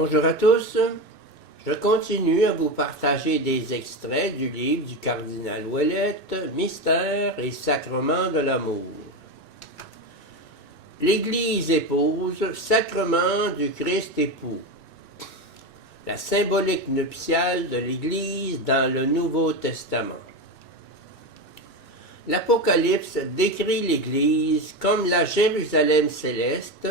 Bonjour à tous, je continue à vous partager des extraits du livre du cardinal Ouellette, Mystère et Sacrement de l'amour. L'Église épouse, sacrement du Christ époux. La symbolique nuptiale de l'Église dans le Nouveau Testament. L'Apocalypse décrit l'Église comme la Jérusalem céleste,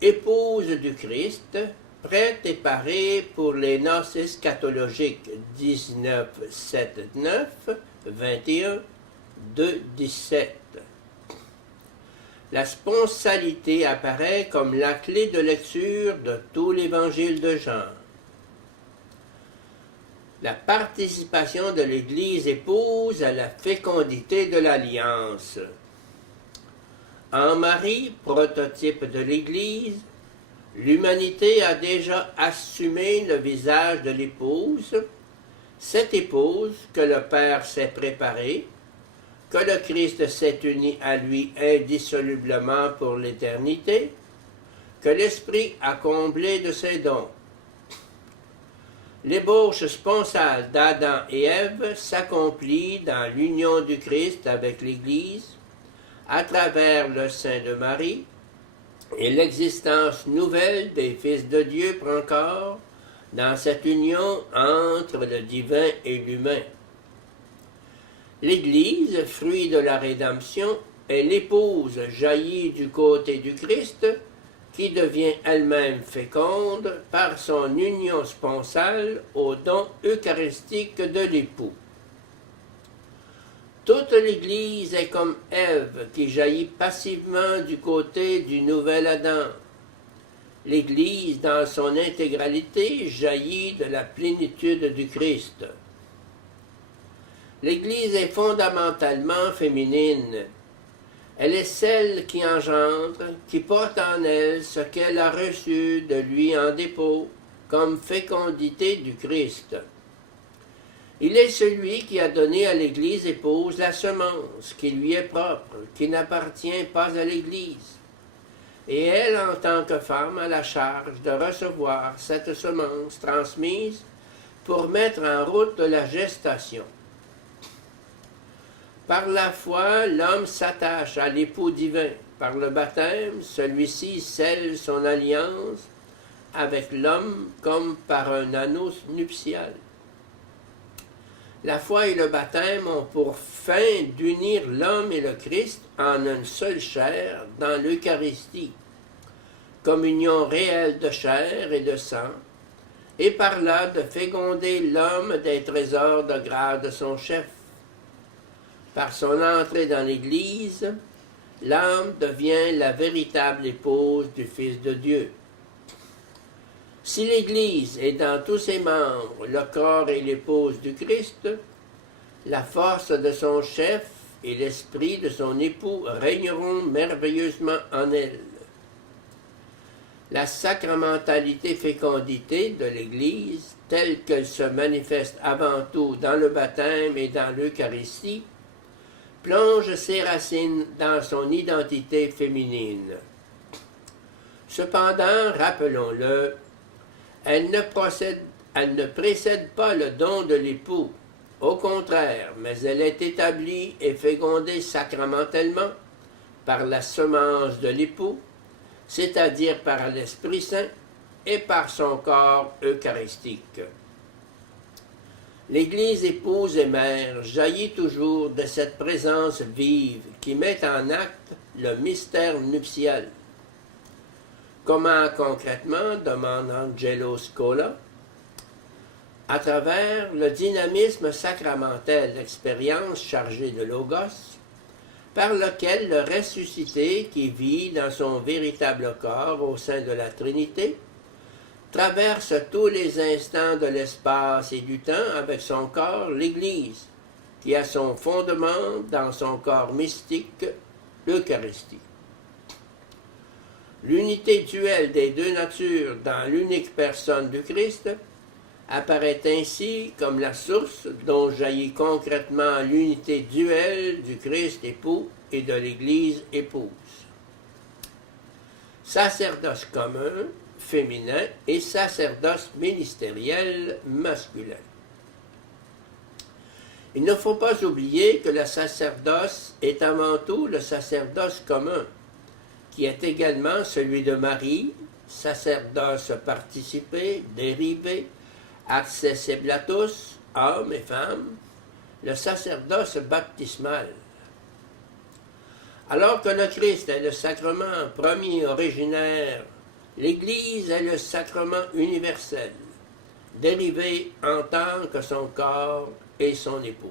épouse du Christ, prête et parée pour les noces eschatologiques 19, 7, 9, 21, 2, 17. La sponsalité apparaît comme la clé de lecture de tout l'Évangile de Jean. La participation de l'Église épouse à la fécondité de l'Alliance. En Marie, prototype de l'Église, l'humanité a déjà assumé le visage de l'épouse, cette épouse que le Père s'est préparée, que le Christ s'est uni à lui indissolublement pour l'éternité, que l'Esprit a comblé de ses dons. L'ébauche sponsale d'Adam et Ève s'accomplit dans l'union du Christ avec l'Église, à travers le sein de Marie, et l'existence nouvelle des fils de Dieu prend corps dans cette union entre le divin et l'humain. L'Église, fruit de la rédemption, est l'épouse jaillie du côté du Christ, qui devient elle-même féconde par son union sponsale au don eucharistique de l'époux. Toute l'Église est comme Ève qui jaillit passivement du côté du nouvel Adam. L'Église, dans son intégralité, jaillit de la plénitude du Christ. L'Église est fondamentalement féminine. Elle est celle qui engendre, qui porte en elle ce qu'elle a reçu de lui en dépôt, comme fécondité du Christ. Il est celui qui a donné à l'Église épouse la semence, qui lui est propre, qui n'appartient pas à l'Église. Et elle, en tant que femme, a la charge de recevoir cette semence transmise pour mettre en route la gestation. Par la foi, l'homme s'attache à l'époux divin. Par le baptême, celui-ci scelle son alliance avec l'homme comme par un anneau nuptial. La foi et le baptême ont pour fin d'unir l'homme et le Christ en une seule chair dans l'Eucharistie, communion réelle de chair et de sang, et par là de féconder l'homme des trésors de grâce de son chef. Par son entrée dans l'Église, l'âme devient la véritable épouse du Fils de Dieu. Si l'Église est dans tous ses membres le corps et l'épouse du Christ, la force de son chef et l'esprit de son époux régneront merveilleusement en elle. La sacramentalité fécondité de l'Église, telle qu'elle se manifeste avant tout dans le baptême et dans l'Eucharistie, plonge ses racines dans son identité féminine. Cependant, rappelons-le, elle ne précède pas le don de l'époux. Au contraire, mais elle est établie et fécondée sacramentellement par la semence de l'époux, c'est-à-dire par l'Esprit Saint et par son corps eucharistique. L'Église épouse et mère jaillit toujours de cette présence vive qui met en acte le mystère nuptial. Comment concrètement, demande Angelo Scola, à travers le dynamisme sacramentel, l'expérience chargée de logos, par lequel le ressuscité qui vit dans son véritable corps au sein de la Trinité, traverse tous les instants de l'espace et du temps avec son corps, l'Église, qui a son fondement dans son corps mystique, l'Eucharistie. L'unité duelle des deux natures dans l'unique personne du Christ apparaît ainsi comme la source dont jaillit concrètement l'unité duelle du Christ époux et de l'Église épouse. Sacerdoce commun, féminin et sacerdoce ministériel masculin. Il ne faut pas oublier que le sacerdoce est avant tout le sacerdoce commun, qui est également celui de Marie, sacerdoce participé, dérivé, accessible à tous, hommes et femmes, le sacerdoce baptismal. Alors que le Christ est le sacrement premier originaire, l'Église est le sacrement universel, dérivé en tant que son corps et son épouse.